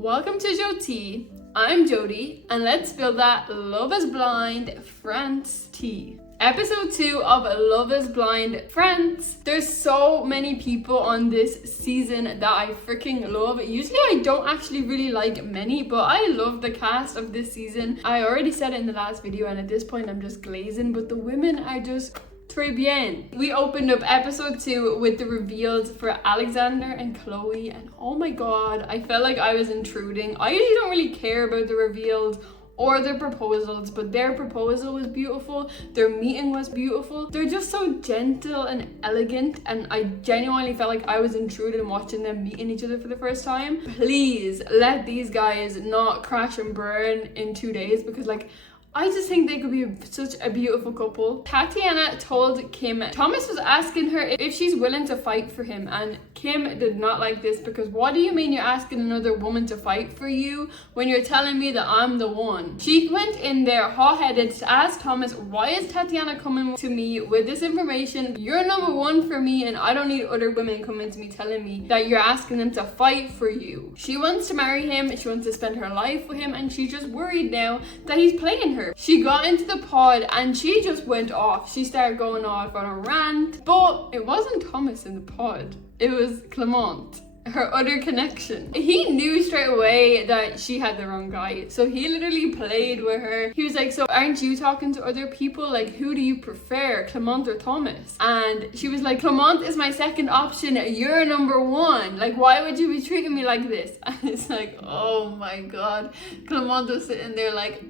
Welcome to Jody. I'm Jody, and let's spill that Love is Blind France tea. Episode 2 of Love is Blind France. There's so many people on this season that I freaking love. Usually I don't actually really like many, but I love the cast of this season. I already said it in the last video, and at this point I'm just glazing, but the women are just très bien. We opened up episode 2 with the reveals for Alexander and Chloe, and oh my god, I felt like I was intruding. I usually don't really care about the reveals or their proposals, but their proposal was beautiful, their meeting was beautiful. They're just so gentle and elegant, and I genuinely felt like I was intruding watching them meeting each other for the first time. Please let these guys not crash and burn in 2 days, because like, I just think they could be such a beautiful couple. Tatiana told Kim Thomas was asking her if she's willing to fight for him, and Kim did not like this because what do you mean you're asking another woman to fight for you when you're telling me that I'm the one? She went in there hot-headed to ask Thomas, why is Tatiana coming to me with this information? You're number one for me, and I don't need other women coming to me telling me that you're asking them to fight for you. She wants to marry him, she wants to spend her life with him, and she's just worried now that he's playing her. She got into the pod and she just went off. She started going off on a rant, but it wasn't Thomas in the pod. It was Clement, her other connection. He knew straight away that she had the wrong guy, so he literally played with her. He was like, so aren't you talking to other people? Like, who do you prefer, Clement or Thomas? And she was like, Clement is my second option, you're number one. Like, why would you be treating me like this? And it's like, oh my god. Clement was sitting there like,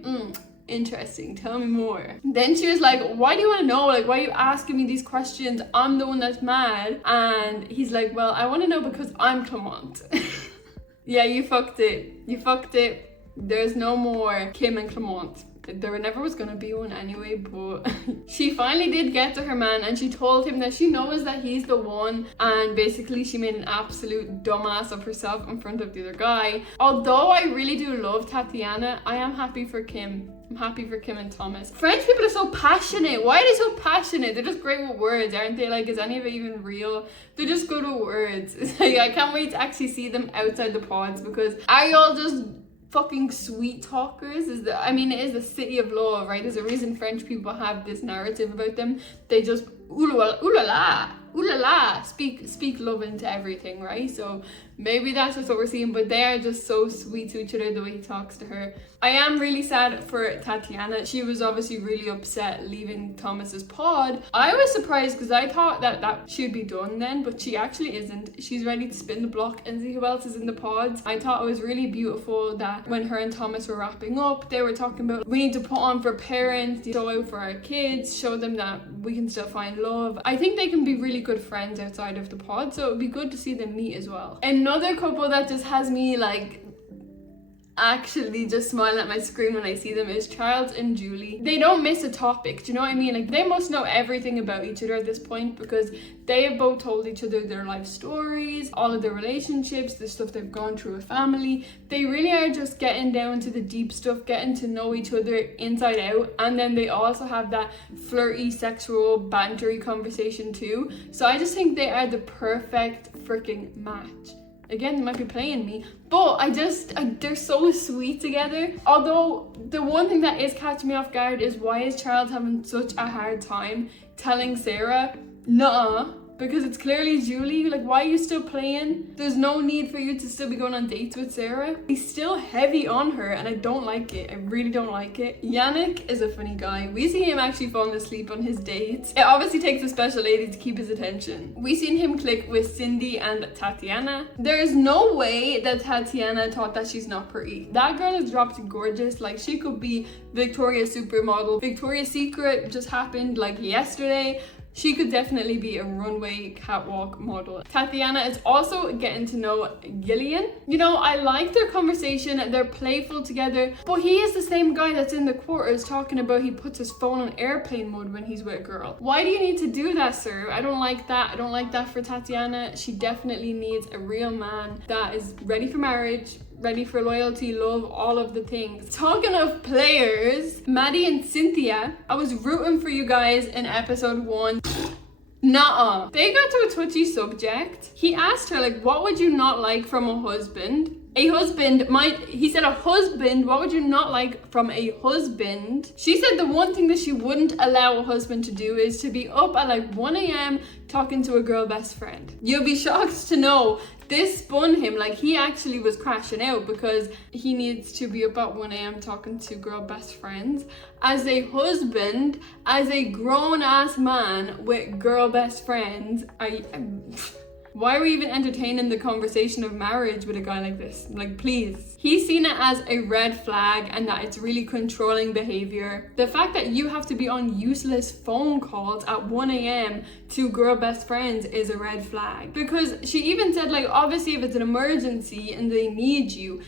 interesting, tell me more. Then she was like, why do you want to know? Like, why are you asking me these questions? I'm the one that's mad. And he's like, well, I want to know because I'm Clement. Yeah, you fucked it. You fucked it. There's no more Kim and Clement. There never was gonna be one anyway, but she finally did get to her man, and she told him that she knows that he's the one, and basically she made an absolute dumbass of herself in front of the other guy. Although I really do love Tatiana, I am happy for Kim. I'm happy for Kim and Thomas. French people are so passionate. Why are they so passionate? They're just great with words, aren't they? Like, is any of it even real? They're just good with words. It's like, I can't wait to actually see them outside the pods, because are y'all just fucking sweet talkers? It is the city of love, right? There's a reason French people have this narrative about them. They just ooh la la, speak love into everything, right? So maybe that's just what we're seeing, but they are just so sweet to each other, the way he talks to her. I am really sad for Tatiana. She was obviously really upset leaving Thomas's pod. I was surprised because I thought that she'd be done then, but she actually isn't. She's ready to spin the block and see who else is in the pods. I thought it was really beautiful that when her and Thomas were wrapping up, they were talking about we need to put on for parents, show out for our kids, show them that we can still find love. I think they can be really good friends outside of the pod, so it would be good to see them meet as well. Another couple that just has me like actually just smiling at my screen when I see them is Charles and Julie. They don't miss a topic, do you know what I mean? Like, they must know everything about each other at this point, because they have both told each other their life stories, all of their relationships, the stuff they've gone through with family. They really are just getting down to the deep stuff, getting to know each other inside out, and then they also have that flirty, sexual, bantery conversation too. So I just think they are the perfect freaking match. Again, they might be playing me, but they're so sweet together. Although the one thing that is catching me off guard is, why is Charles having such a hard time telling Sarah, nuh-uh, because it's clearly Julie. Like, why are you still playing? There's no need for you to still be going on dates with Sarah. He's still heavy on her, and I don't like it. I really don't like it. Yannick is a funny guy. We see him actually falling asleep on his dates. It obviously takes a special lady to keep his attention. We seen him click with Cindy and Tatiana. There is no way that Tatiana thought that she's not pretty. That girl is dropped gorgeous. Like, she could be Victoria's supermodel. Victoria's Secret just happened like yesterday. She could definitely be a runway catwalk model. Tatiana is also getting to know Gillian. You know, I like their conversation. They're playful together, but he is the same guy that's in the quarters talking about he puts his phone on airplane mode when he's with a girl. Why do you need to do that, sir? I don't like that. I don't like that for Tatiana. She definitely needs a real man that is ready for marriage, ready for loyalty, love, all of the things. Talking of players, Maddie and Cynthia, I was rooting for you guys in episode 1. Nuh-uh. They got to a touchy subject. He asked her, like, what would you not like from a husband? A husband he said a husband, what would you not like from a husband? She said the one thing that she wouldn't allow a husband to do is to be up at like 1 a.m. talking to a girl best friend. You'll be shocked to know this spun him. Like, he actually was crashing out because he needs to be up at 1 a.m. talking to girl best friends. As a husband, as a grown-ass man with girl best friends, why are we even entertaining the conversation of marriage with a guy like this? Like, please. He's seen it as a red flag and that it's really controlling behavior. The fact that you have to be on useless phone calls at 1 a.m. to girl best friends is a red flag. Because she even said, like, obviously if it's an emergency and they need you,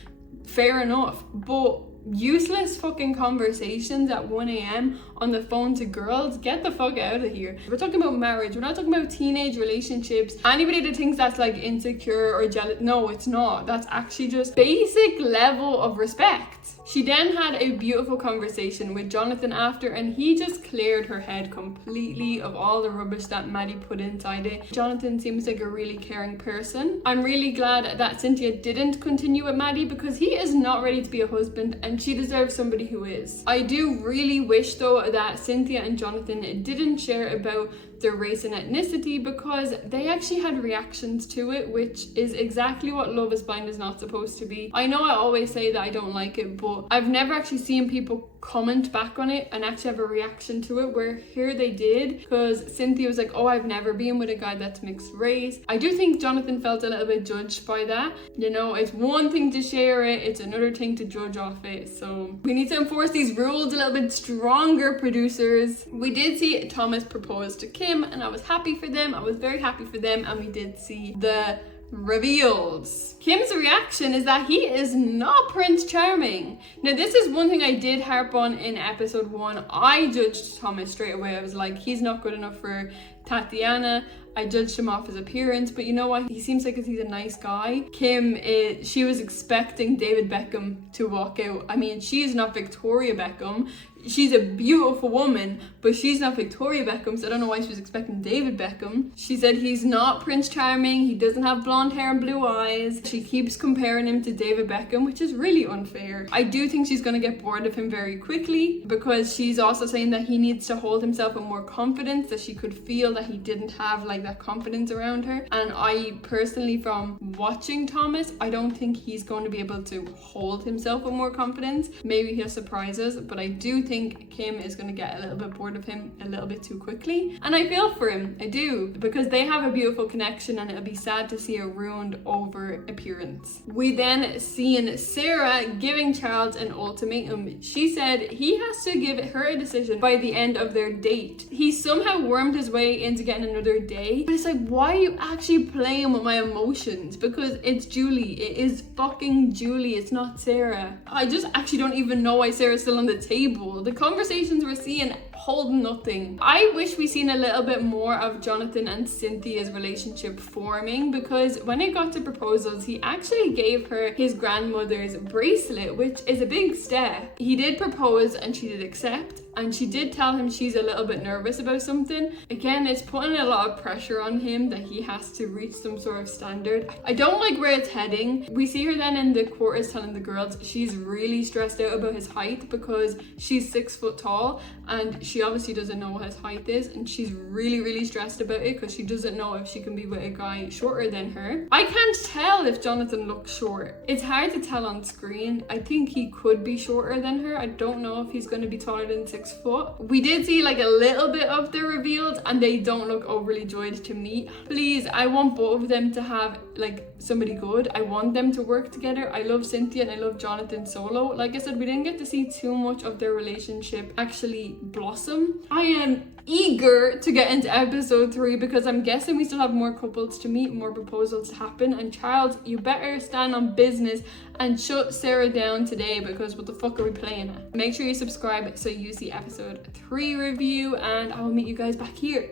fair enough. But useless fucking conversations at 1 a.m. on the phone to girls, get the fuck out of here. We're talking about marriage, we're not talking about teenage relationships. Anybody that thinks that's like insecure or jealous, no, it's not. That's actually just basic level of respect. She then had a beautiful conversation with Jonathan after, and he just cleared her head completely of all the rubbish that Maddie put inside it. Jonathan seems like a really caring person. I'm really glad that Cynthia didn't continue with Maddie because he is not ready to be a husband and she deserves somebody who is. I do really wish though that Cynthia and Jonathan didn't share about their race and ethnicity because they actually had reactions to it, which is exactly what Love is Blind is not supposed to be. I know I always say that I don't like it, but I've never actually seen people comment back on it and actually have a reaction to it, where here they did, because Cynthia was like, oh, I've never been with a guy that's mixed race. I do think Jonathan felt a little bit judged by that. You know, it's one thing to share it, it's another thing to judge off it. So we need to enforce these rules a little bit stronger, producers. We did see Thomas propose to Kim and I was happy for them. I was very happy for them, and we did see the reveals. Kim's reaction is that he is not Prince Charming. Now, this is one thing I did harp on in episode 1. I judged Thomas straight away. I was like, he's not good enough for Tatiana. I judged him off his appearance, but you know what? He seems like he's a nice guy. Kim, she was expecting David Beckham to walk out. I mean, she is not Victoria Beckham. She's a beautiful woman, but she's not Victoria Beckham, so I don't know why she was expecting David Beckham. She said he's not Prince Charming, he doesn't have blonde hair and blue eyes. She keeps comparing him to David Beckham, which is really unfair. I do think she's going to get bored of him very quickly, because she's also saying that he needs to hold himself with more confidence, that she could feel that he didn't have like that confidence around her. And I personally, from watching Thomas, I don't think he's going to be able to hold himself with more confidence. Maybe he'll surprise us, but I do think Kim is going to get a little bit bored of him a little bit too quickly, and I feel for him. I do, because they have a beautiful connection and it'll be sad to see it ruined over appearance. We then seen Sarah giving Charles an ultimatum. She said he has to give her a decision by the end of their date. He somehow wormed his way into getting another day, but it's like, why are you actually playing with my emotions? Because it's Julie. It is fucking Julie. It's not Sarah. I just actually don't even know why Sarah's still on the table. The conversations we're seeing hold nothing. I wish we seen a little bit more of Jonathan and Cynthia's relationship forming, because when it got to proposals, he actually gave her his grandmother's bracelet, which is a big step. He did propose and she did accept, and she did tell him she's a little bit nervous about something. Again, it's putting a lot of pressure on him that he has to reach some sort of standard. I don't like where it's heading. We see her then in the quarters telling the girls she's really stressed out about his height, because she's 6 foot tall and she obviously doesn't know what his height is, and she's really stressed about it because she doesn't know if she can be with a guy shorter than her. I can't tell if Jonathan looks short. It's hard to tell on screen. I think he could be shorter than her. I don't know if he's going to be taller than 6 foot. We did see like a little bit of the reveals and they don't look overly joyed to me. Please, I want both of them to have like somebody good. I want them to work together. I love Cynthia and I love Jonathan solo. Like I said, we didn't get to see too much of their relationship actually blossom. I am eager to get into episode 3 because I'm guessing we still have more couples to meet, more proposals to happen, and Charles, you better stand on business and shut Sarah down today, because what the fuck are we playing at? Make sure you subscribe so you see episode 3 review, and I will meet you guys back here.